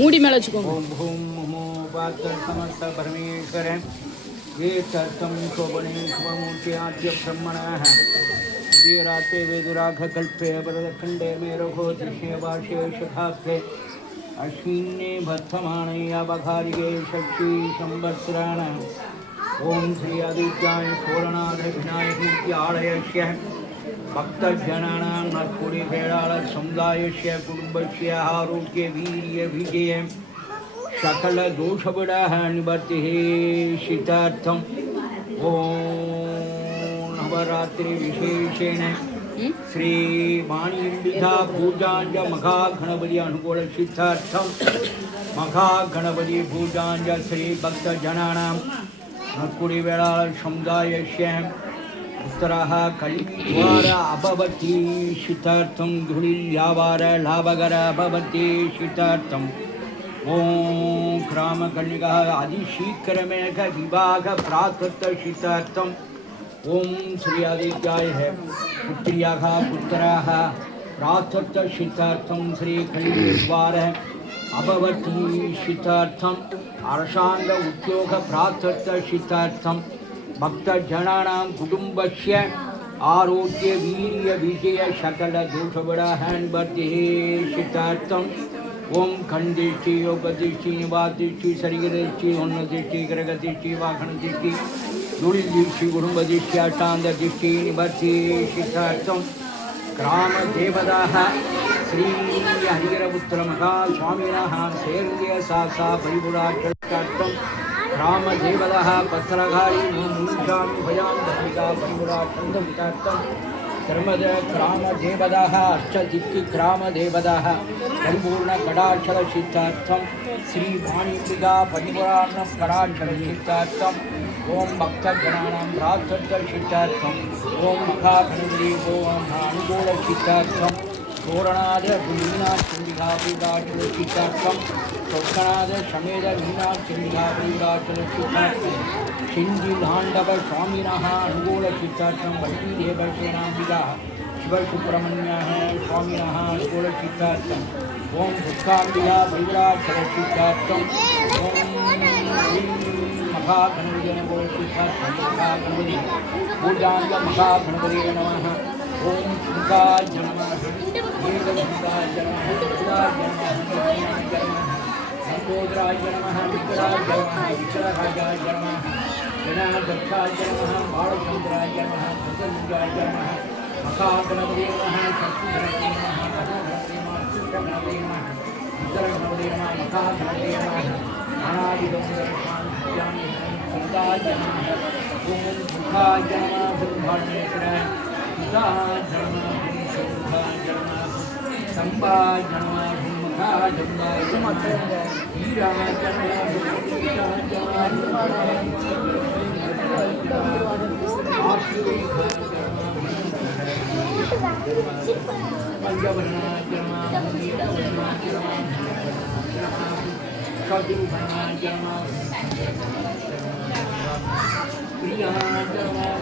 மூடி மேல வச்சுக்கோங்க. ஓம் பூம் நமோ பாத்த சமஸ்த பரமேஸ்வர ஏதம் சோபனே சுபமூர்த்தி ஆத்ய பிரம்மணः உதயராத்தே வேதுராக கல்பே பரதखण्डे மேரகோ திஷ்யே வாஷே சகாப்தே அஸ்மின்னே வர்த்தமானே அபகாரிகே சக்தி சம்பத்ராண ஓம் ஸ்ரீ ஆதித்யாய சோழநாத விநாயகமூர்த்தி ஆலயஸ்ய भक्तजनानां नर्कुडिभेडाल समुदायस्य कुटुम्बस्य आरोग्य वीर्य विजय सकल दोषविडः निवर्तिः शीतार्थम् ओम नवरात्रि विशेषेण श्री वाणींबिका पूजांज महागणपति अनुकूल शीतार्थम महागणपति पूजांज श्री भक्तजनानां नर्कुडिभेडाल समुदायस्य उत्तराः कलिद्वार अभवति शीतार्थं धुलिव्यावार लाभकर अभवति शीतार्थम् ओम ग्रामकन्यका अधिशीघ्रमेघ विवाह प्रातः शीतार्थम् ओम श्री आदित्याय पुत्र्याः पुत्राः प्रातः शीतार्थं श्री कलिद्वार अभवति शीतार्थम् अर्षांग उद्योग प्रातः शीतार्थम् भक्तजनानां कुटुम्बस्य आरोग्य वीर्य विजय सकल दोषविडः निवर्तिः शीतार्थम् ओम खंडिष्टि योगदिष्टि निवादिष्टि शरीरदिष्टि उन्नदिष्टि ग्रहदिष्टि वाहनदिष्टि दुर्दिष्टि कुटुम्बदिष्टि अष्टाङ्गदिष्टि निवर्तिः शीतार्थम् ग्रामदेवताः श्री हरिहरपुत्र महास्वामिनः सेव्य सासा परिपुरार्थम् ग्रामदेवतः पत्रधारी मुञ्चामि भयां धर्मिका परिपुरार्थम् धर्मद ग्रामदेवतः अष्टदिक्कि ग्रामदेवतः परिपूर्ण कडाक्षर सिद्धार्थं श्री वाणींबिका परिपुराणं कडाक्षर सिद्धार्थम् ओम भक्तगणानां प्रार्थना सिद्धार्थम् ओम महागणपति ओम अनुकूल सिद्धार्थम् तोरणाद मीनाथ चंडिका पूजाचल सिद्धार्थम स्वप्नाद समेत मीनाथ चंडिका पूजाचल सिद्धार्थम सिंधुलांडव स्वामिनः अनुकूल सिद्धार्थम वल्लीदेव सेनांबिका शिवसुब्रह्मण्यः स्वामिनः अनुकूलसिद्धार्थम् ओम दुःखाम्बिका भैराक्षरसिद्धार्थम् ओम महागणपति अनुकूलसिद्धार्थम् महागणपति पूजांग महागणपति नमः ओम दुर्गाय नमः वेदगंगाय नमः दुर्गाय नमः लंबोदराय नमः विकराय नमः विकराय नमः विनायकाय नमः बालचंद्राय नमः भद्रलिंगाय नमः महागणपति नमः शक्तिधराय नमः महागणपति नमः गणपति नमः गणपति नमः महागणपति नमः अनादिदोषान्त्यामि दुर्गाय नमः ओम दुर्गाय नमः ब्रह्मणेश्वराय दुर्गाय नमः दुर्गाय नमः संबाय नमः भूमकाय नमः वीराय नमः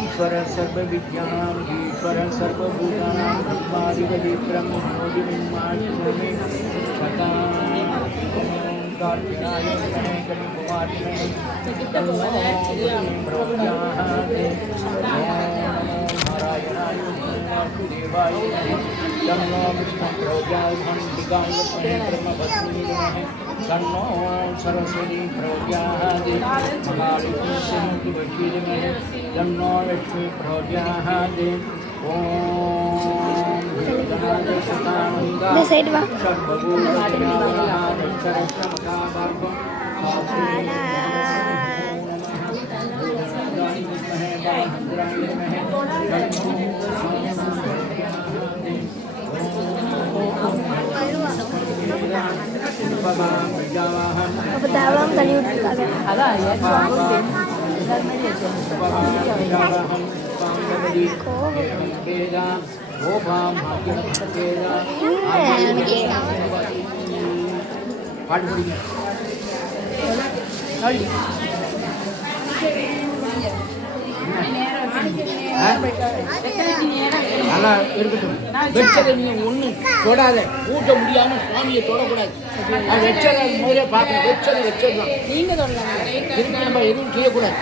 ईश्वर सर्वविद्यानां ईश्वर सर्वभूतानां ब्रह्मादिपति ब्रह्मोदिमास्मि सदा कार्तिकाय कलिकुमारिणे नारायणाय वासुदेवाय तन्नो विष्णुप्रोजाय घण्टिकाय ब्रह्मभस्मी तन्नो सरस्वती प्रज्ञादि महालक्ष्मी तन्नो लक्ष्मी प्रज्ञादि ओम Dalam kali ada ya நல்லா இருக்கட்டும். வெச்சதை நீ ஒன்றும் தொடாத, ஊட்ட முடியாம சுவாமியை தொடக்கூடாது. நான் வெச்சதை முதலே பார்க்கணும். வெச்சதை வச்சிடலாம். நீங்க தொடலாம். திருப்பி நம்ம எதுவும் செய்யக்கூடாது.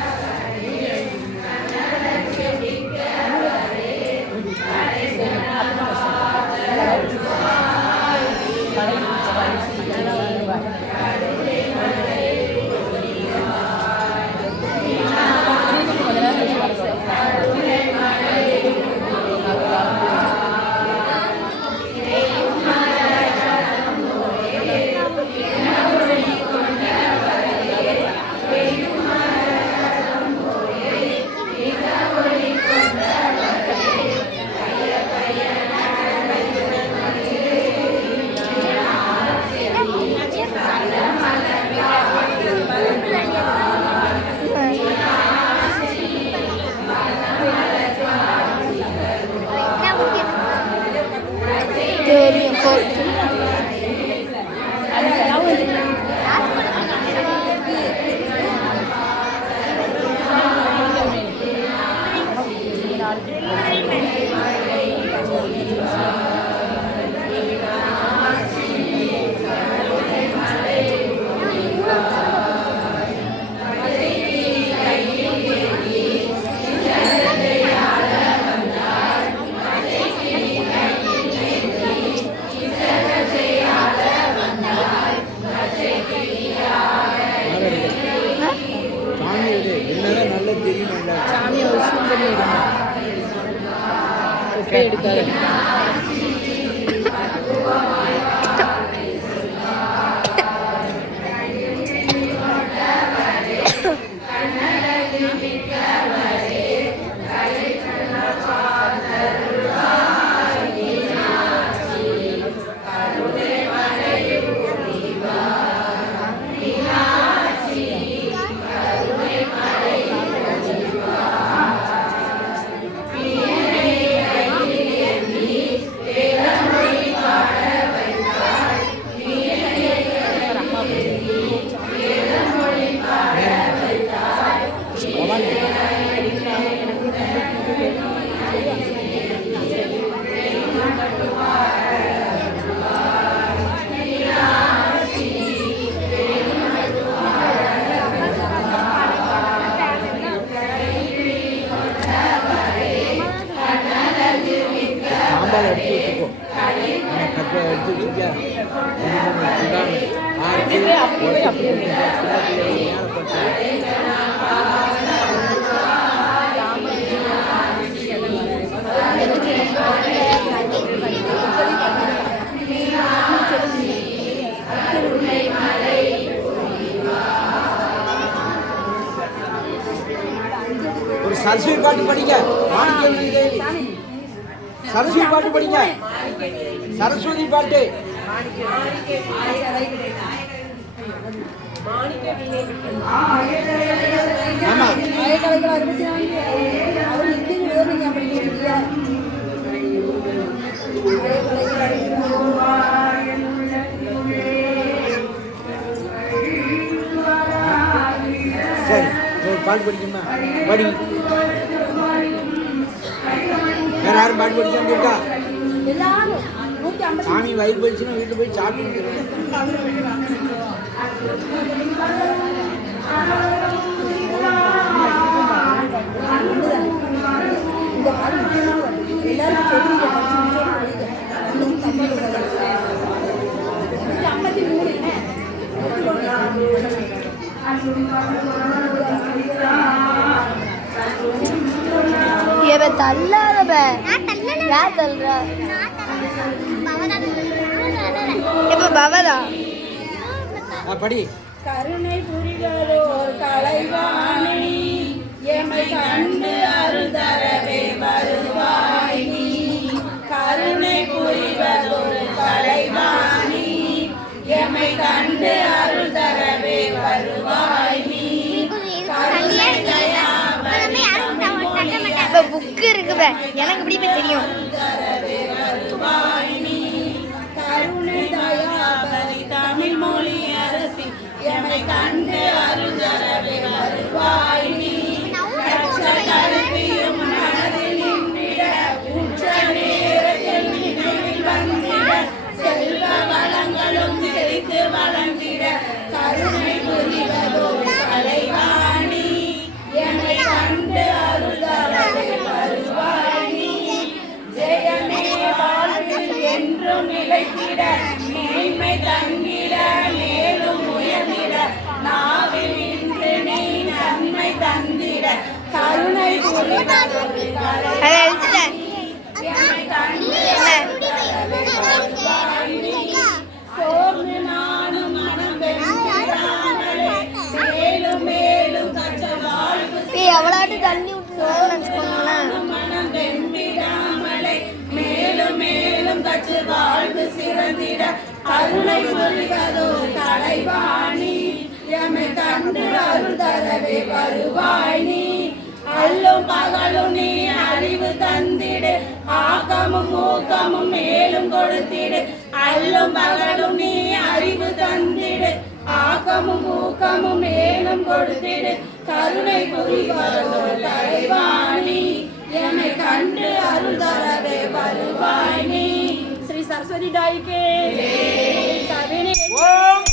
கையை எடுக்காது. ஒரு சரஸ்வதி பாட்டு படிங்க. சரஸ்வதி பாட்டு படிங்க. சரஸ்வதி பாட்டு ஆமா. சரி, ஒரு பாட்டு படிக்கணுமா? படி. வேற யாரும் பாட்டு படிக்காம இருக்கா? சாமி வயிறு போயிடுச்சுன்னா வீட்டில் போய் சாப்பிட்டு தள்ளாத யார் தள்ளுறா? இப்ப பவதா படி. கருணை புரிவதோர் கலைவாணி எமை கண்டு அருள் தரவே வருவாய் நீ. கருணை புரிவதோர் கலைவாணி எமை கண்டு அருள் தரவே வருவாய் நீ. புக்கு இருக்கு எனக்கு இப்படி தெரியும். கருணை தயாபரி தமிழ் மொழி அரசி எமை கண்டு அருள் தரவே வருவாய் நீ. கல்வியும் மனதில் நின்றிட உச்ச நேரத்தில் நினைவில் வந்திட செல்வ வளங்களும் செழித்து வளர்ந்திட கருணை புரிவதோ கலைவாணி எமை கண்டு அருள் தரவே வருவாய் நீ. ஜெயமே வாழ்வில் என்றும் நிலைத்திட மேன்மை தங்கிட மேலும் உயர்ந்திட நாவில் இன்று நீ நன்மை தந்திட கருணை புரிவதோ கலைவாணி எமை கண்டு சோர்ந்து நானும் மனம் வென்றாமலே மேலும் மேலும் கற்ற வாழ்வு எவ்வளவு தண்ணி மனம் வென்றிடாமலே மேலும் மேலும் கற்று வாழ்வு சிறந்திட கருணை புரிவதோ கலைவாணி எமை கண்டு அருள் தரவே வருவாய் நீ. அல்லும் பகலும் நீ அறிவு தந்திடு ஆக்கமும் ஊக்கமும் மேலும் கொடுத்திடு. அல்லும் பகலும் நீ அறிவு தந்திடு ஆக்கமும் ஊக்கமும் மேலும் கொடுத்திடு. கருணை புரிவதோ கலைவாணி எமை கண்டு அருள் தரவே வருவாய் நீ. ஸ்ரீ சரஸ்வதி தாய்க்கே. ஓம்